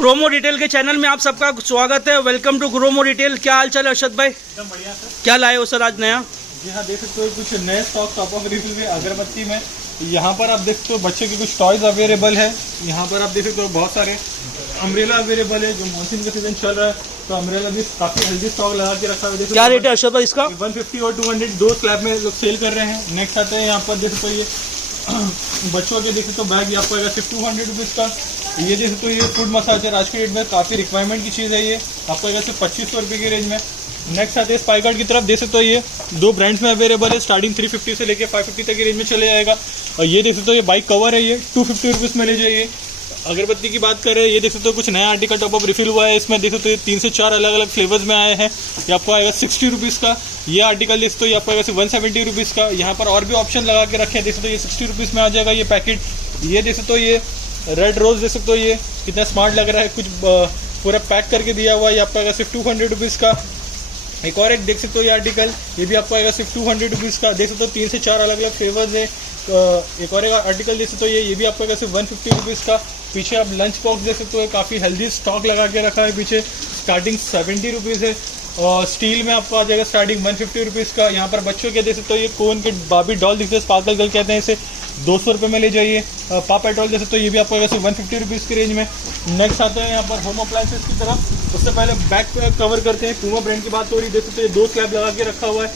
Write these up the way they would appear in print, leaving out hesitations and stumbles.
Gromo retail के channel में आप सबका स्वागत है। Welcome to Gromo retail. क्या हाल चाल है अर्शद भाई? एकदम बढ़िया सर। क्या लाए हो सर आज नया? जी हाँ, देख सकते हो कुछ नए स्टॉक टॉप ऑफ रिफिल में अगरबत्ती में। यहाँ पर आप देख सकते हो बच्चे के कुछ टॉयज अवेलेबल है। यहाँ पर आप देख सकते हो बहुत सारे अम्ब्रेला अवेलेबल है, जो मानसून का सीजन चल रहा है तो अम्ब्रेला भी काफी हेल्दी स्टॉक लगा के रखा है। क्या रेट है अर्शद भाई इसका? 150 और 200 दो स्लैब में लोग सेल कर रहे हैं। नेक्स्ट आते हैं यहाँ पर देख सकते हो ये बच्चों के देख सकते हो बैग, ये आपको आएगा सिर्फ 200 रुपीज़ का। ये देख सकते हो ये फूड मसाजर आज के डेट में काफ़ी रिक्वायरमेंट की चीज़ है। ये आपको आएगा सिर्फ 2500 रुपये की रेंज में। नेक्स्ट आते हैं स्पाई गार्ड की तरफ। देख सकते हो ये दो ब्रांड्स में अवेलेबल है। स्टार्टिंग 350 से लेकर 550 तक की रेंज में चले जाएगा। और ये देख सकते हो ये बाइक कवर है, ये 250 रुपीज़ में ले जाइए। अगरबत्ती की बात करें, ये देख सकते हो कुछ नया आर्टिकल टॉप अप रिफिल हुआ है। इसमें देख सकते हो 3 से 4 अलग अलग फ्लेवर्स में आए हैं। ये आपको आएगा 60 रुपीज़ का। ये आर्टिकल देख सकते हो ये आपको आएगा सिर्फ 170 रुपीज़ का। यहाँ पर और भी ऑप्शन लगा के रखे हैं। देख सकते हो ये 60 रुपीज़ में आ जाएगा ये पैकेट। ये देख सकते हो ये रेड रोज देख सकते हो ये कितना स्मार्ट लग रहा है, कुछ पूरा पैक करके दिया हुआ है। ये आपको आएगा सिर्फ 200 रुपीज़ का। एक और एक देख सकते हो ये आर्टिकल, ये भी आपको आएगा सिर्फ 200 रुपीज़ का। देख सकते हो 3 से 4 अलग अलग फ्लेवर्स है। एक और एक आर्टिकल देख सकते हो ये भी आपको आएगा सिर्फ 150 रुपीज़ का। पीछे आप लंच बॉक्स देख सकते हो, काफ़ी हेल्दी स्टॉक लगा के रखा है। पीछे स्टार्टिंग 70 रुपीज़ है और स्टील में आपको आ जाएगा स्टार्टिंग 150 रुपीज़ का। यहाँ पर बच्चों के देख सकते हो ये कोन के बाबी डॉल दिखते हैं, स्पार्कल गर्ल कहते हैं इसे, 200 रुपये में ले जाइए। पा पेट्रोल देख सकते हो ये भी आपको आएगा सिर्फ 150 रुपीज़ की रेंज में। नेक्स्ट आते हैं यहाँ पर होम अप्लायंसेस की तरफ। उससे पहले बैक कवर करते हैं। पूमा ब्रांड की बात हो रही, देख सकते हो ये 2 स्लैब लगा के रखा हुआ है।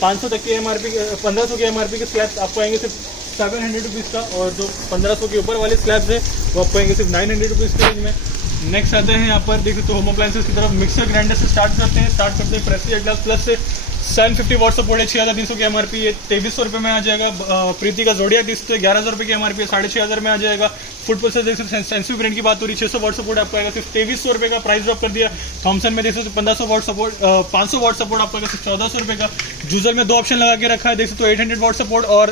500 तक की MRP, 1500 के MRP के स्लैब्स आपको आएंगे सिर्फ 700 रुपीज़ का। और जो 1500 के ऊपर वाले स्लैब्स है वो आपको आएंगे सिर्फ 900 रुपीज़ की रेंज में। नेक्स्ट आते हैं यहाँ पर देख सकते हो होम अप्लायंसेस की तरफ। मिक्सर ग्राइंडर से स्टार्ट करते हैं प्रेस्टीज एटलास प्लस से। 750 वाट सपोर्ट है, 6300 की MRP है, 2300 रुपये में आ जाएगा। प्रीति का जोड़िया देख सकते हो 11,000 रुपये की MRP है, 6500 में आ जाएगा। फुट पल्सर देख सकते हैं सेंसिव ब्रांड की बात हो रही, 600 वाट सपोर्ट आपको आएगा सिर्फ 2300 रुपये का। प्राइस ड्रॉप कर दिया। थॉमसन में देख सकते हो 1500 वाट सपोर्ट, 500 वाट सपोर्ट आपको आएगा सिर्फ 1400 रुपये का। जूजर में 2 ऑप्शन लगा के रखा है, देख सकते हो 800 वाट सपोर्ट और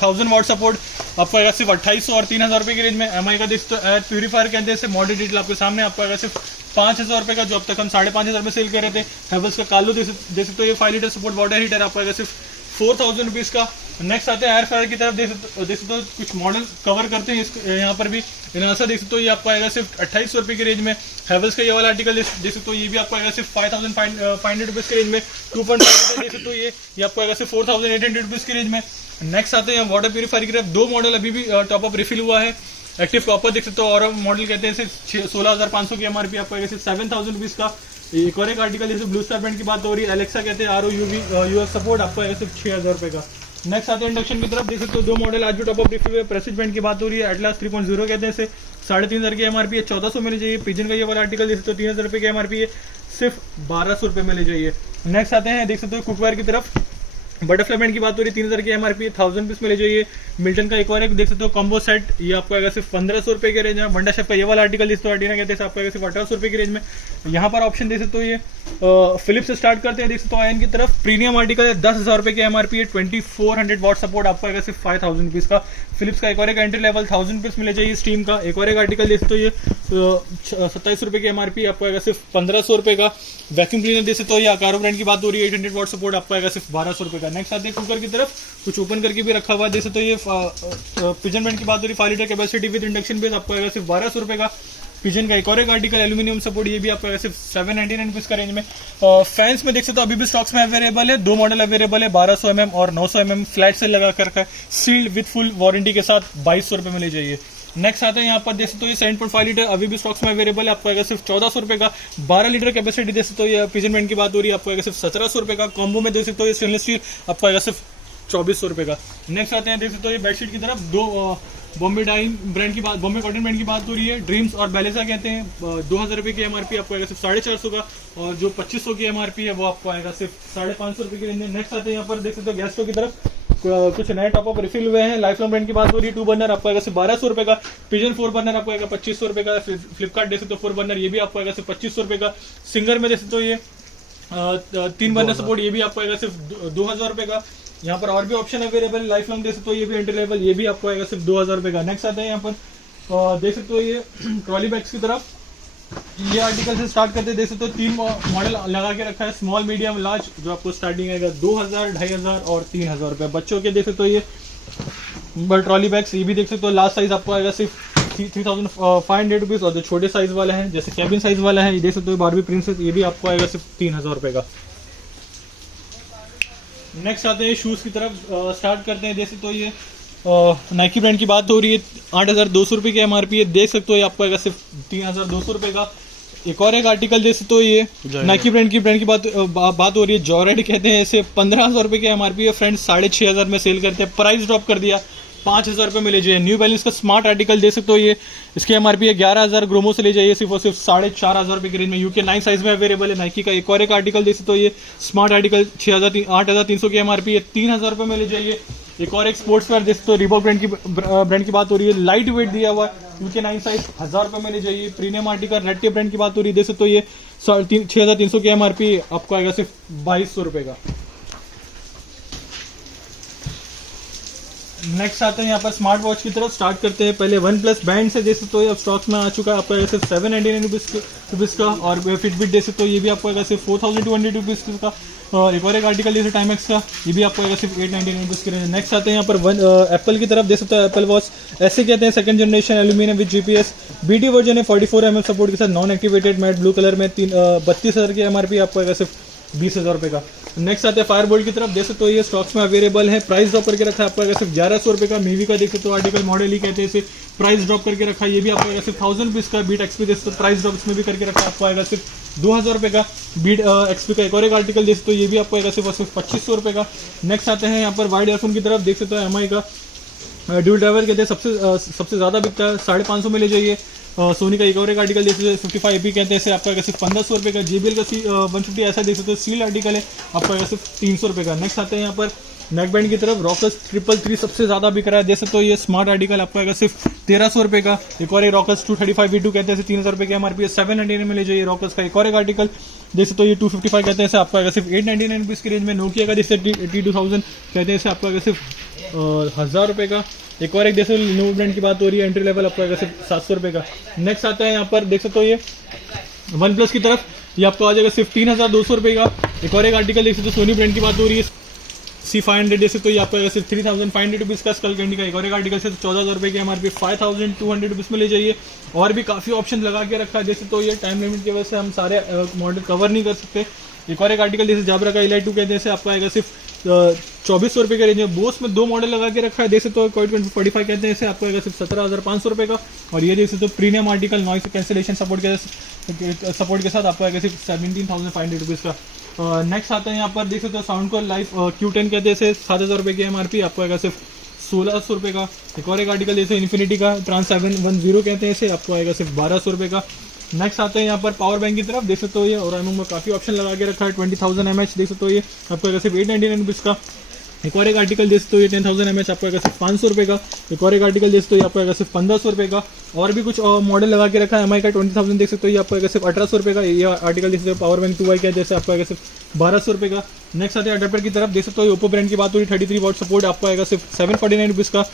1000 वाट सपोर्ट आपको आएगा सिर्फ 2800 और 3000 रुपये की रेंज में। MI का देख सकते हो एयर प्यूरीफायर कहते हैं इसे, मॉडल डिटेल आपके सामने आपको आएगा सिर्फ 5000 रुपये का, जो अब तक हम 5500 में सेल कर रहे थे। हेवल्स का कालो देख सकते हो ये 5 लीटर सपोर्ट वाटर हीटर आपको आएगा सिर्फ 4000 रुपीज़ का। नेक्स्ट आते हैं एयर फ्रायर की तरफ। देख सकते हो कुछ मॉडल कवर करते हैं यहाँ पर भी। इनासा देख सकते हो ये आपको आएगा सिर्फ 2800 रुपये की रेंज में। हेवल्स का ये वाला आर्टिकल देख सकते हो ये भी आपको आएगा सिर्फ 5500 रुपीज़ की रेंज में। 2.5 देख सकते हो ये आपको आएगा सिर्फ 4800 रुपीज़ की रेंज में। नेक्स्ट आते हैं वाटर प्यूरीफायर की तरफ। 2 मॉडल अभी भी टॉप अप रिफिल हुआ है। एक्टिव कॉपर देख सकते हो और मॉडल कहते हैं सिर्फ 16,500 की MRP आपको आएगा सिर्फ 7000 रुपीज़ का। एक और एक आर्टिकल जैसे ब्लू स्टार ब्रांड की बात हो रही है, एलेक्सा कहते हैं ROUV सपोर्ट आपको आएगा सिर्फ 6000 रुपये का। नेक्स्ट आते हैं इंडक्शन की तरफ। देख सकते हो 2 मॉडल आज भी टॉप अप रिफिल हुए। प्रेस्टीज ब्रांड की बात हो रही है, एटलास 3.0 कहते हैं इसे, 3500 की MRP है, 1400 में ले जाइए। पिजन का ये वाला आर्टिकल देख सकते हो 3000 रुपये की MRP है, सिर्फ 1200 रुपये में ले जाइए। नेक्स्ट आते हैं देख सकते हो कुकवेयर की तरफ। बटरफ्लाई ब्रांड की बात हो रही है, 3000 की MRP है, 1000 रुपीज़ में ले जाइए। मिल्टन का एक और एक देख सकते हो कॉम्बो सेट, ये आपको आएगा सिर्फ 1500 रुपये के रेंज में। बंडा शेफ का ये वाला आर्टिकल जिसको अडीना कहते हैं आपको आएगा सिर्फ 1800 रुपये की रेंज में। यहाँ पर ऑप्शन देख सकते हो ये फिलिप्स से स्टार्ट करते हैं। देख सकते हो आयन की तरफ प्रीमियम आर्टिकल है, 10,000 रुपये की MRP है, 2400 वाट सपोर्ट आपको आएगा सिर्फ 5000 रुपीज़ का। फिलिप्स का एक और एक एंट्री लेवल 1000 रुपीज़ में ले जाइए। स्टीम का एक और एक आर्टिकल देख सकते हो ये 2700 रुपये की MRP आपको आएगा सिर्फ 1500 रुपये का। वैक्यूम क्लीनर देख सकते हो ये आकारो ब्रांड की बात हो रही है, 800 वाट सपोर्ट आपको आएगा सिर्फ 1200 रुपये का। नेक्स्ट आते हैं कुकर की तरफ, कुछ ओपन करके भी रखा हुआ है। देख सकते हो ये पिजन ब्रांड की बात हो रही है, 5 litre capacity with induction base आपको आएगा सिर्फ 1200 रुपये का। पिजन का एक और एक आर्टिकल एल्यूमिनियम सपोर्ट, ये भी आपको आएगा सिर्फ 799 रुपीज़ का रेंज में। फैंस में देख सकते हो अभी भी स्टॉक्स में अवेलेबल है। 2 मॉडल अवेलेबल है, 1200 mm और 900 mm फ्लैट से लगा कर है, सील्ड विद फुल वारंटी के साथ 2200 रुपये में ले जाइए। नेक्स्ट आता है यहाँ पर देख सकते हो ये 7.5 लीटर अभी भी स्टॉक्स में अवेलेबल है, आपको आएगा सिर्फ 1400 रुपये का। 12 लीटर कैपेसिटी देख सकते हो ये पिजन ब्रांड की बात हो रही है, आपको आएगा सिर्फ 1700 रुपये का। कॉम्बो में देख सकते हो ये स्टेनलेस स्टील आपको आएगा सिर्फ 2400 रुपये का। नेक्स्ट आते हैं देख सकते हो ये बेडशीट की तरफ। 2 बॉम्बे डाइन ब्रांड की बात, बॉम्बे कॉटन ब्रांड की बात हो रही है, ड्रीम्स और बेलेसा कहते हैं। 2000 रुपये की MRP आपको आएगा सिर्फ 450 का। और जो 2500 की MRP है वो आपको आएगा सिर्फ 550 रुपये की रेंज में। नेक्स्ट आते हैं यहाँ पर देख सकते हो गैस स्टोव की तरफ। कुछ नए टॉप अप रिफिल हुए हैं। लाइफ लॉन्ग ब्रांड की बात हो रही है, 2 बर्नर आपको आएगा सिर्फ 1200 रुपये का। पिजन 4 बर्नर आपको आएगा 2500 रुपये का। फ्लिपकार्ट देख सकते हो 4 बर्नर, ये भी आपको आएगा सिर्फ 2500 रुपये का। सिंगर में देख सकते हो ये 3 बर्नर सपोर्ट, ये भी आपको आएगा सिर्फ 2000 रुपये का। यहाँ पर और भी ऑप्शन अवेलेबल, लाइफ लॉन्ग देख सकते हो ये भी एंट्री लेवल, ये भी आपको आएगा सिर्फ 2000 रुपये का। नेक्स्ट आते हैं यहाँ पर देख सकते हो ये ट्रॉली बैग्स की तरफ। ये आर्टिकल से स्टार्ट करते देख सकते हो 3 मॉडल लगा के रखा है, स्मॉल मीडियम लार्ज, जो आपको स्टार्टिंग आएगा 2000, 2500 और 3000 रुपये। बच्चों के देख सकते हो ये ट्रॉली बैग्स, ये भी देख सकते हो लास्ट साइज आपको आएगा सिर्फ ₹3,500 और जो छोटे साइज वाले हैं जैसे कैबिन साइज वाला है ये देख सकते हो बारबी प्रिंसेस, ये भी आपको आएगा सिर्फ ₹3,000 का। नेक्स्ट आते हैं शूज़ की तरफ, स्टार्ट करते हैं। देख सकते हो ये नाइकी ब्रांड की बात हो रही है, ₹8,200 की MRP है, देख सकते हो ये आपको आएगा सिर्फ ₹3,200 का। एक और एक आर्टिकल देख सकते हो ये नाइकी ब्रांड की बात हो रही है, जॉरेड कहते हैं इसे, ₹15,000 की MRP है फ्रेंड्स, 6,500 में सेल करते हैं, प्राइस ड्रॉप कर दिया, ₹5,000 में ले जाइए। न्यू बैलेंस का स्मार्ट आर्टिकल देख सकते हो ये, इसकी MRP है 11,000, ग्रोमो से ले जाइए सिर्फ और सिर्फ ₹4,500 की रेंज में, UK 9 साइज में अवेलेबल है नाइकी का। एक और एक आर्टिकल देख सकते हो ये स्मार्ट आर्टिकल 8,300 की MRP है, ₹3,000 में ले जाइए। एक और एक स्पोर्ट्स वेयर देख सकते हो, रीबॉक ब्रांड की बात हो रही है, लाइट वेट दिया हुआ है, UK 9 साइज, ₹1,000 में ले जाइए। Premium article red tape brand की बात हो रही है, देख सकते हो ये 6,300 की MRP आपको आएगा सिर्फ ₹2,200 का। नेक्स्ट आते हैं यहाँ पर स्मार्ट वॉच की तरफ, स्टार्ट करते हैं। पहले वन प्लस बैंड से देख सकते हो अब स्टॉक में आ चुका है, आपको आएगा सिर्फ ₹799 का। और फिटबिट देख सकते हो ये भी आपको आएगा सिर्फ ₹4,200 का। और एक और एक आर्टिकल जैसे टाइमैक्स का, ये भी आपको आएगा सिर्फ ₹899 की रेंज। नेक्स्ट आते हैं यहाँ पर एप्पल की तरफ, देख सकते हो एप्पल वॉच ऐसे कहते हैं, second generation aluminium with GPS, BT version है, 44 mm सपोर्ट के साथ, non activated mat blue colour में, 32,000 की MRP आपको आएगा सिर्फ ₹20,000 का। नेक्स्ट आते हैं फायरबोल्ट की तरफ, देख सकते हो ये स्टॉक्स में अवेलेबल है, प्राइस ड्रॉप करके रखा है, आपको आएगा सिर्फ ₹1,100 का। मीवी का देख सकते हो आर्टिकल, मॉडल ही कहते हैं इसे, प्राइस ड्रॉप करके रखा है, ये भी आपको आएगा सिर्फ ₹1,000 का। बीट XP देख सकते हो प्राइस ड्रॉप इसमें भी करके रखा है, आपको आएगा सिर्फ ₹2,000 का। बीट XP का एक और एक आर्टिकल देख सकते हो, ये भी आपको आएगा सिर्फ ₹2,500 का। नेक्स्ट आते हैं यहाँ पर वाइड एयरफोन की तरफ, देख सकते हो MI का ड्यूल ड्राइवर कहते हैं, सबसे ज़्यादा बिकता है, ₹550 में ले जाइए। सोनी का एक और एक आर्टिकल देख सकते हैं, 55 AP कहते हैं इसे, आपका आएगा सिर्फ ₹1,500 का। JBL का 150 ऐसा देख सकते हो, सील आर्टिकल है, आपको आएगा सिर्फ ₹300 का। नेक्स्ट आते हैं यहाँ पर नेक बैंड की तरफ, रॉकस 333 सबसे ज़्यादा बिक रहा है, देख सकते हो ये स्मार्ट आर्टिकल आपको आएगा सिर्फ ₹1,300 का। एक और एक रॉकस 235 V2 कहते हैं, ₹3,000 की MRP है, 799 में ले जाइए रॉकस का। एक और एक आर्टिकल देख सकते हो ये 255 कहते हैं इसे, आपको आएगा सिर्फ ₹899 की रेंज में। नोकिया का जैसे T2000 कहते हैं इसे, आपको आएगा सिर्फ ₹1,000 का। एक और एक जैसे लिनोवो ब्रांड की बात हो रही है, एंट्री लेवल आपको आएगा सिर्फ ₹700 का। नेक्स्ट आता है यहाँ पर देख सकते हो ये वन प्लस की तरफ, ये आपको आ जाएगा सिर्फ ₹3,200 का। एक और एक आर्टिकल देख सकते हो सोनी ब्रांड की बात हो रही है, C500 देख सकते हो ये आपको आएगा सिर्फ ₹3,500 का। स्कल कैंडी का एक और एक आर्टिकल सिर्फ ₹14,000 की MRP, ₹5,200 में ले जाइए। और भी काफ़ी ऑप्शन लगा के रखा है, देख सकते हो ये टाइम लिमिट की वजह से हम सारे मॉडल कवर नहीं कर सकते। एक और एक आर्टिकल जैसे जाबरा का Elite 2 कहते हैं, आपको आएगा सिर्फ ₹2,400 का रेंज है। बोस में 2 मॉडल लगा के रखा है, देख सकते हो Quad 45 कहते हैं इसे, आपको आएगा सिर्फ ₹17,500 का। और ये देख सकते हो premium article noise cancellation support के साथ आपको आएगा सिर्फ ₹17,500 का। नेक्स्ट आता है यहाँ पर देख सकते हो साउंड को लाइफ Q10 कहते हैं इसे, ₹7,000 की MRP, आपको आएगा सिर्फ ₹1,600 का। एक और एक आर्टिकल जैसे इन्फिनिटी का ट्रांस 710 कहते हैं इसे, आपको आएगा सिर्फ ₹1,200 का। नेक्स्ट आते हैं यहाँ पर पावर बैंक की तरफ, देख सकते हो ये और में काफ़ी ऑप्शन लगा के रखा है, 20,000 mAh देख सकते हो ये आपको आएगा सिर्फ ₹899 का। एक और एक आर्टिकल देख सकते हो ये 10,000 mAh आपको आएगा सिर्फ ₹500 का। एक और एक आर्टिकल देख सकते हो ये आपको आएगा सिर्फ ₹1,500 का। और भी कुछ मॉडल लगा के रखा है MI का 20,000 देख सकते हो ये आपको आएगा सिर्फ ₹1,800 का। ये आर्टिकल देख सकते हो पावर बैंक 2i का जैसे आपको आएगा सिर्फ ₹1,200 का। नेक्स्ट आते हैं अडेप्टर की तरफ, देख सकते हो ओप्पो ब्रांड की बात हो रही है, 33 वाट सपोर्ट आपको आएगा सिर्फ ₹749 का।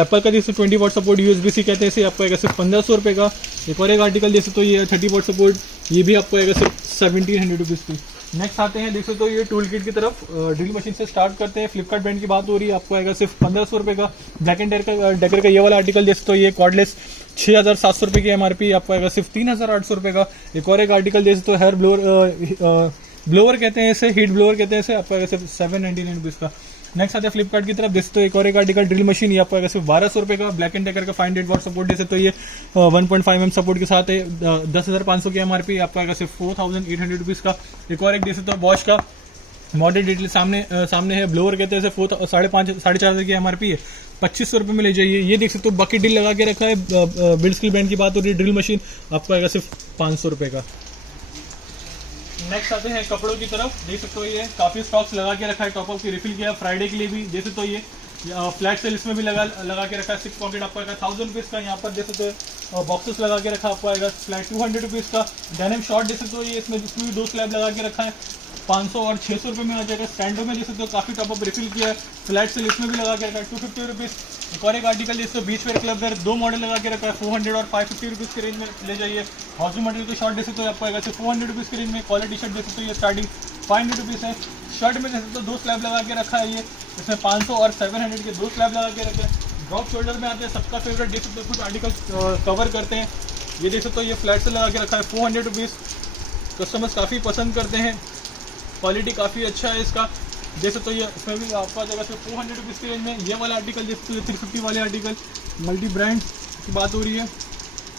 एप्पल का देख सकते हो 20 वाट सपोर्ट USB-C कहते हैं इसे, आपको आएगा सिर्फ ₹1,500 का। एक और एक आर्टिकल देख सकते हो ये 30 वाट सपोर्ट, ये भी आपको आएगा सिर्फ ₹1,700 की। नेक्स्ट आते हैं देख सकते हो ये टूल किट की तरफ, ड्रिल मशीन से स्टार्ट करते हैं। फ्लिपकार्ट ब्रांड की बात हो रही है, आपको आएगा सिर्फ ₹1,500 का। ब्लैक एंड डेकर का ये वाला आर्टिकल देख सकते हो ये कॉर्डलेस 6,700 की MRP, आपको आएगा सिर्फ ₹3,800 का। एक और एक आर्टिकल देख सकते हो हेयर ब्लोअर कहते हैं इसे, हीट ब्लोअर कहते हैं इसे, आपको आएगा सिर्फ ₹799 का। नेक्स्ट आता है फ्लिपकार्ट की तरफ, देख सकते हो एक और एक आर्टिकल ड्रिल मशीन, ये आपको आएगा सिर्फ ₹1,200 का। ब्लैक एंड डेकर का 500 वाट सपोर्ट देख सकते हो ये 1.5 mm सपोर्ट के साथ है, 10,500 की MRP, आपको आएगा सिर्फ ₹4,800 का। एक और एक देख सकते हो बॉश का मॉडल डिटेल सामने है, ब्लोअर कहते हैं इसे, 4,500 की MRP है, ₹2,500 में ले जाइए। ये देख सकते हो बकेट डील लगा के रखा है, बिल्डस्किल ब्रांड की बात हो रही है, ड्रिल मशीन आपको आएगा सिर्फ ₹500 का। नेक्स्ट आते हैं कपड़ों की तरफ, देख सकते हो ये काफ़ी स्टॉक्स लगा के रखा है, टॉपअप की रिफिल किया फ्राइडे के लिए भी, देख सकते हो ये फ्लैट सेल इसमें भी लगा के रखा है। 6 पॉकेट आपको आएगा ₹1,000 का। यहाँ पर देख सकते हो बॉक्सेस लगा के रखा आपको आएगा फ्लैट ₹200 का। डेनिम शॉर्ट देख सकते हो ये इसमें भी 2 स्लैब लगा के रखा है, 500 और ₹600 में आ जाएगा। स्टैंडो में देख सकते हो काफ़ी टॉपअप रिफिल किया है, फ्लैट सेल इसमें भी लगा के रखा है ₹250। एक और एक आर्टिकल जिसको बीच वेयर क्लब वेयर 2 मॉडल लगा के रखा है, 400 और ₹550 के रेंज में ले जाइए। हॉर्जू मटेरियल के शर्ट देख सकते हो आपको आएगा सिर्फ ₹400 के रेंज में। क्वालिटी शर्ट देख सकते हो ये स्टार्टिंग ₹500 है। शर्ट में देख सकते हो 2 स्लैब लगा के रखा है, ये इसमें 500 और 700 के 2 स्लैब लगा के रखे हैं। ड्रॉप शोल्डर में आते हैं, सबका फेवरेट देख सकते हो, कुछ आर्टिकल कवर करते हैं। ये देख सकते हो, ये फ्लैट से लगा के रखा है 400 रुपीज़। कस्टमर्स काफ़ी पसंद करते हैं, क्वालिटी काफ़ी अच्छा है इसका। देख सकते हो ये इसमें भी आपको आ जाएगा सिर्फ 400 रुपीज़ की रेंज में। ये वाला आर्टिकल देख सकते हो, 350 वाले आर्टिकल मल्टी ब्रांड की बात हो रही है,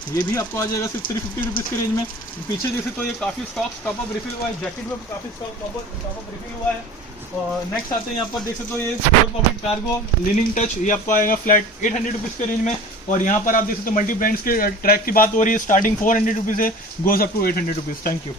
ये भी आपको आ जाएगा सिर्फ 350 रुपीज़ की रेंज में। पीछे देख सकते हो ये काफ़ी स्टॉक टॉप अप रिफिल हुआ है, जैकेट में काफ़ी स्टॉक टॉप अप रिफिल हुआ है। और नेक्स्ट आते हैं यहाँ पर देख सकते हो, ये 4 पॉकेट कार्गो लिनिंग टच, ये आपको आएगा फ्लैट 800 रुपीज़ के रेंज में। और यहाँ पर आप देख सकते हो मल्टी ब्रांड्स के ट्रैक की बात हो रही है, स्टार्टिंग 400 रुपीज़ है, goes up to 800 rupees. Thank you.